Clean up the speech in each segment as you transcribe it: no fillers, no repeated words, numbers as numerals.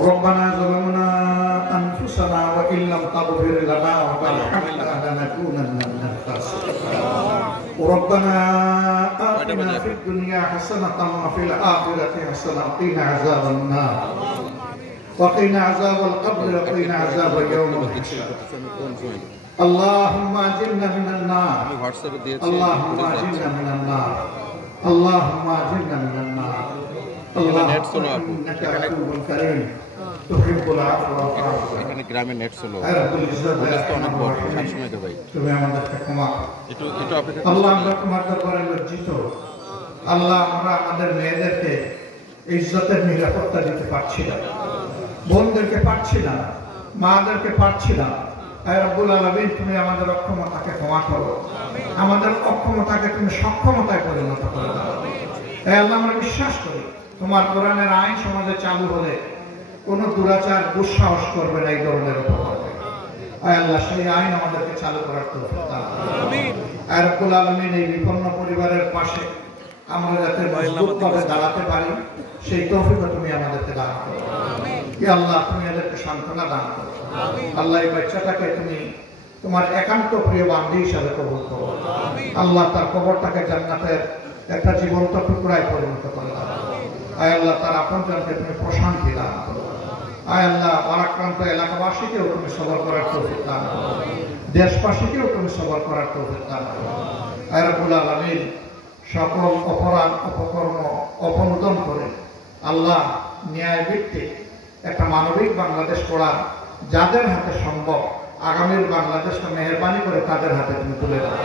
ربنا ظلمنا أنفسنا وإن لم تغفر لنا وترحمنا لنكونن من الخاسرين ربنا آتنا في الدنيا حسنة وفي الآخرة حسنة وقنا عذاب النار وقنا عذاب القبر وقنا عذاب يوم الحشر اللهم أجرنا من النار اللهم أجرنا من النار اللهم أجرنا من النار اللهم إنك عفو كريم تحب العفو فاعف এখানে গ্রামে net slow অনেক বড় সবসময় তো ভাই তুমি আমাদেরকে ক্ষমা আল্লাহ আমরা তোমার দরবারে লজ্জিত আল্লাহ আমরা আমাদের মেয়েদেরকে ইজ্জতের নিরাপত্তা দিতে পারছি না বোনদেরকে পারছি না মাদেরকে পারছি না আয় রব্বুল আলামিন তুমি আমাদের অক্ষমতাকে ক্ষমা করো আমাদের অক্ষমতাকে তুমি সক্ষমতায় পরিণত করে দাও এই আল্লাহ আমরা বিশ্বাস করি তোমার কোরআনের আইন সমাজে চালু হলে কোন দুরাচার দুঃসাহস করবে না এই ধরনের উপকরণে আয় আল্লাহ সেই আইন আমাদেরকে চালু করার তৌফিক দাও আমিন আয় রব্বুল আলামিন এই বিপন্ন পরিবারের পাশে আমরা যাতে মজবুতভাবে দাঁড়াতে পারি সেই তৌফিক তুমি আমাদেরকে দান করো আমিন হে আল্লাহ তুমি এদেরকে সান্ত্বনা দান করো আমিন আল্লাহ এই বাচ্চাটাকে তুমি তোমার একান্ত প্রিয় বান্দী হিসেবে কবুল করো আমিন আল্লাহ তার কবরটাকে জান্নাতের একটা জীবন্ত টুকরায় পরিণত করে দাও আয় আল্লাহ তার আপনজনকে তুমি প্রশান্তি দান করো আয় আল্লাহ পরাক্রান্ত এলাকাবাসীকেও তুমি সবর করার তৌফিক দান করো দেশবাসীকেও তুমি সবর করার তৌফিক দান করো আয় রব্বুল আলামিন সকল অপরাধ অপকর্ম অপনোদন করে আল্লাহ ন্যায় ভিত্তিক একটা মানবিক বাংলাদেশ গড়া যাদের হাতে সম্ভব আগামীর বাংলাদেশকে মেহেরবানি করে তাদের হাতে তুমি তুলে দাও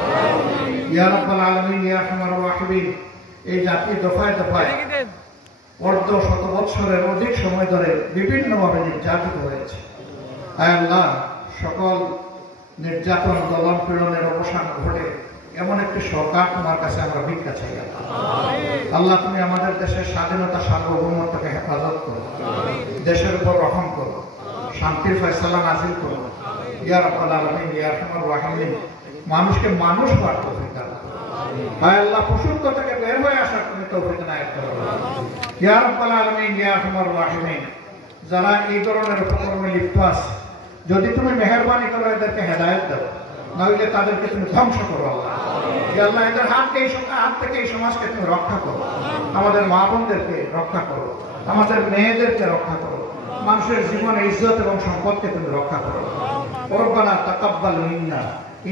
ইয়া রাব্বাল আলামিন ইয়া আরহামার রাহিমিন এই জাতি দফায় দফায় অর্ধ শত বৎসরের অধিক সময় ধরে বিভিন্নভাবে নির্যাতিত হয়েছে আয় আল্লাহ সকল নির্যাতন দমন পীড়নের অবসান ঘটে এমন একটি সরকার তোমার কাছে আমরা ভিক্ষা চাই আল্লাহ তুমি আমাদের দেশের স্বাধীনতা সার্বভৌমত্বকে হেফাজত করো দেশের উপর রহম করো শান্তির ফয়সালা নাজিল করো ইয়া রাব্বাল আলামিন ইয়া আরহামার রাহিমিন মানুষকে মানুষ হওয়ার তৌফিক দাও হায় আল্লাহ পশুত্ব থেকে বের হয়ে আসার তুমি তৌফিক নায়েব করো ইয়া রাব্বাল আলামিন ইয়া আরহামার রাহিমিন যারা এই ধরনের উপকরণে লিপ্ত আছে যদি তুমি মেহেরবানি করো এদেরকে হেদায়েত দাও নইলে তাদেরকে তুমি ধ্বংস করো আল্লাহ ইয়া আল্লাহ এদের হাত থেকে এই সমাজকে তুমি রক্ষা করো আমাদের মা বোনদেরকে রক্ষা করো আমাদের মেয়েদেরকে রক্ষা করো মানুষের জীবনে ইজ্জত এবং সম্পদকে তুমি রক্ষা করো রব্বানা তাকাব্বাল মিন্না